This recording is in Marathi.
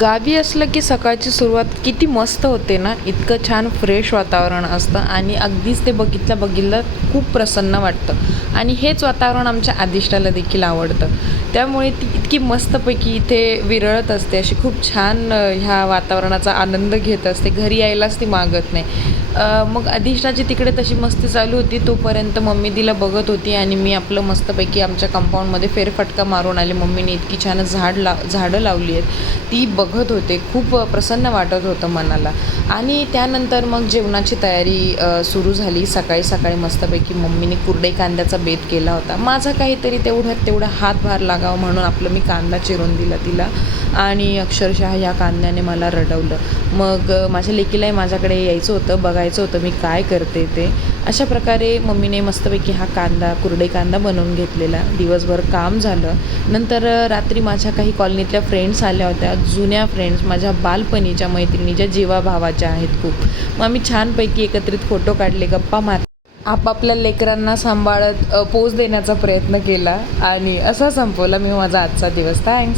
गावी असलं की सकाळची सुरुवात किती मस्त होते ना, इतकं छान फ्रेश वातावरण असतं आणि अगदीच ते बघितलं खूप प्रसन्न वाटतं आणि हेच वातावरण आमच्या अधिष्ठाला देखील आवडतं. त्यामुळे ती इतकी मस्तपैकी इथे विरळत असते, अशी खूप छान ह्या वातावरणाचा आनंद घेत असते. घरी यायलाच ती मागत नाही. मग अधिष्ठाची तिकडे तशी मस्ती चालू होती, तोपर्यंत मम्मी तिला बघत होती आणि मी आपलं मस्तपैकी आमच्या कंपाऊंडमध्ये फेरफटका मारून आले. मम्मीने इतकी छान झाडं लावली आहेत, ती बघत होते. खूप प्रसन्न वाटत होतं मनाला. आणि त्यानंतर मग जेवणाची तयारी सुरू झाली. सकाळी सकाळी मस्तपैकी मम्मीने कुरडई कांद्याचा बेत केला होता. माझा काहीतरी तेवढा हातभार लागावा म्हणून आपलं मी कांदा चिरून दिला तिला आणि अक्षरशः ह्या कांद्याने मला रडवलं. मग माझ्या लेकीलाही माझ्याकडे यायचं होतं, बघायचं होतं मी काय करते ते. अशा प्रकारे मम्मीने मस्तपैकी हा कुरडई कांदा बनवून घेतलेला. दिवसभर काम झालं. नंतर रात्री माझ्या काही कॉलनीतल्या फ्रेंड्स आल्या होत्या, जुन्या फ्रेंड्स, माझ्या बालपणीच्या मैत्रिणी ज्या जीवाभावाच्या आहेत खूप. मग आम्ही छानपैकी एकत्रित फोटो काढले, गप्पा मारल्या, आपापल्या लेकरांना सांभाळत पोज देण्याचा प्रयत्न केला आणि असा संपवला मी माझा आजचा दिवस. थँक्स.